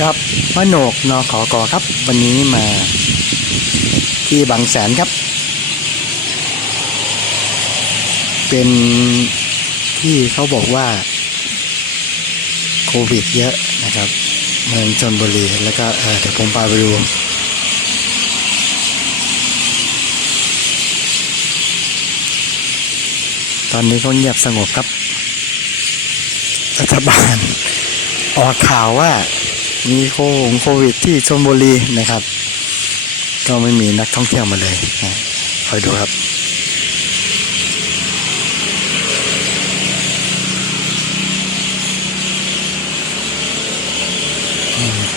ครับมโนกนขอกอครับ วันนี้มาที่บางแสนครับ เป็นที่เขาบอกว่า โควิดเยอะนะครับ เมืองชนบุรีแล้วก็เอ่อเดี๋ยวผมพาไปดูตอนนี้เขาเงียบสงบครับรัฐบาลออกข่าวว่า มีโควิดที่ชลบุรีนะครับ ก็ไม่มีนักท่องเที่ยวมาเลยนะคอยดูครับ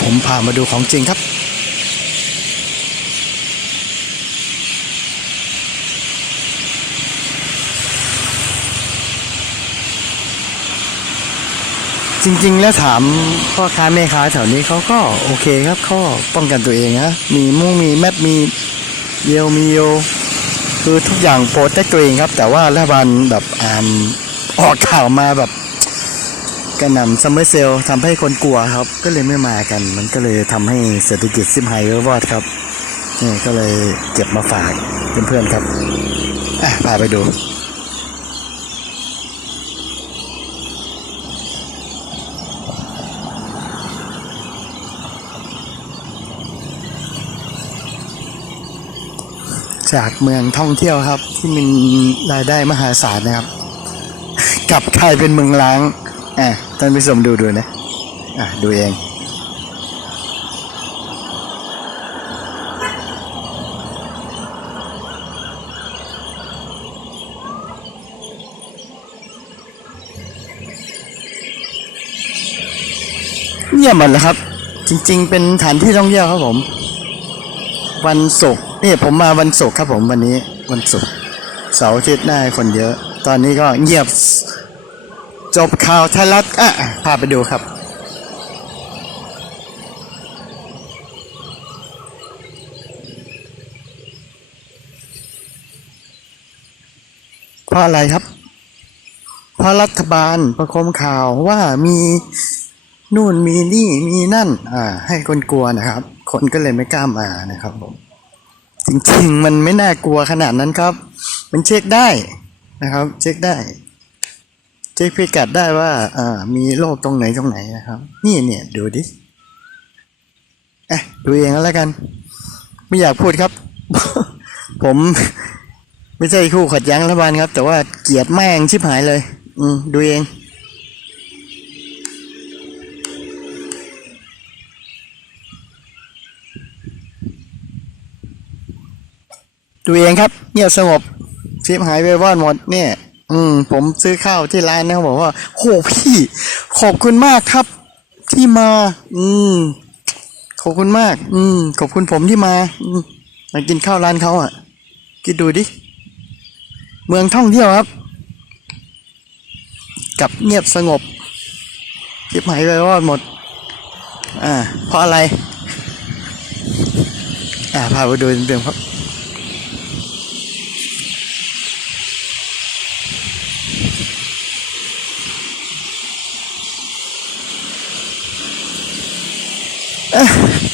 ผมพามาดูของจริงครับ จริง ๆ แล้วถามพ่อค้าแม่ค้าแถวนี้เขาก็โอเคครับเขาป้องกันตัวเองนะมีมุ้งมีแมปมีเยลมีโยคือทุกอย่างโปรเทคตัวเองครับ แต่ว่ารัฐบาลแบบอ่านออกข่าวมาแบบกระหน่ำซัมเมอร์เซลทำให้คนกลัวครับ ก็เลยไม่มากัน มันก็เลยทำให้เศรษฐกิจซิมไฮเวอร์วอดครับนี่ก็เลยเก็บมาฝากเพื่อนๆครับอะพาไปดู จากเมืองท่องเที่ยวครับ ที่มีรายได้มหาศาลนะครับกลับกลายเป็นเมืองล้างอะท่านผู้ชมดูดูนะอะดูเองเงียบหมดแล้วครับ จริง ๆ เป็นฐานที่ท่องเที่ยวครับผม วันศุกร์ นี่ผมมาวันศุกร์ครับผมวันนี้วันศุกร์เสาร์อาทิตย์หน้าคนเยอะ ตอนนี้ก็เงียบจบข่าวไทยรัฐอะพาไปดูครับ เพราะอะไรครับ เพราะรัฐบาลประคมข่าวว่ามีนู่นมีนี่มีนั่น อ่า ให้คนกลัวนะครับ คนก็เลยไม่กล้ามานะครับผม จริงๆ มันไม่น่ากลัวขนาดนั้นครับ มันเช็คได้นะครับ เช็คได้ เช็คพิกัดได้ว่าอ่ามีโรคตรงไหนตรงไหนนะครับ นี่เนี่ยดูดิเอ๊ะดูเองแล้วกัน ไม่อยากพูดครับ ผมไม่ใช่คู่ขัดแย้งรัฐบาลครับ แต่ว่าเกลียดแม่งชิบหายเลย อืมดูเอง ดูเองครับ เงียบสงบชิปหายไปว่อดหมดเนี่ย อืม ผมซื้อข้าวที่ร้านนะเขาบอกว่าโหพี่ขอบคุณมากครับ ที่มา อืม ขอบคุณมาก อืม ขอบคุณผมที่มาอืมมากินข้าวร้านเขาอะคิดดูดิ เมืองท่องเที่ยวครับ กับเงียบสงบชิปหายไปว่อดหมด อ่า เพราะอะไร อ่าพาไปดูเต็มๆครับ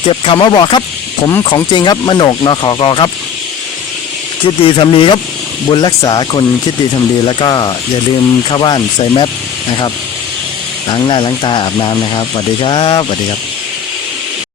เก็บคำว่าบอกครับ ผมของจริงครับมโนกนขอกอครับ คิดดีทำดีครับ บุญรักษาคนคิดดีทำดี แล้วก็อย่าลืมเข้าบ้านใส่แมสนะครับล้างหน้าล้างตาอาบน้ำนะครับสวัสดีครับสวัสดีครับ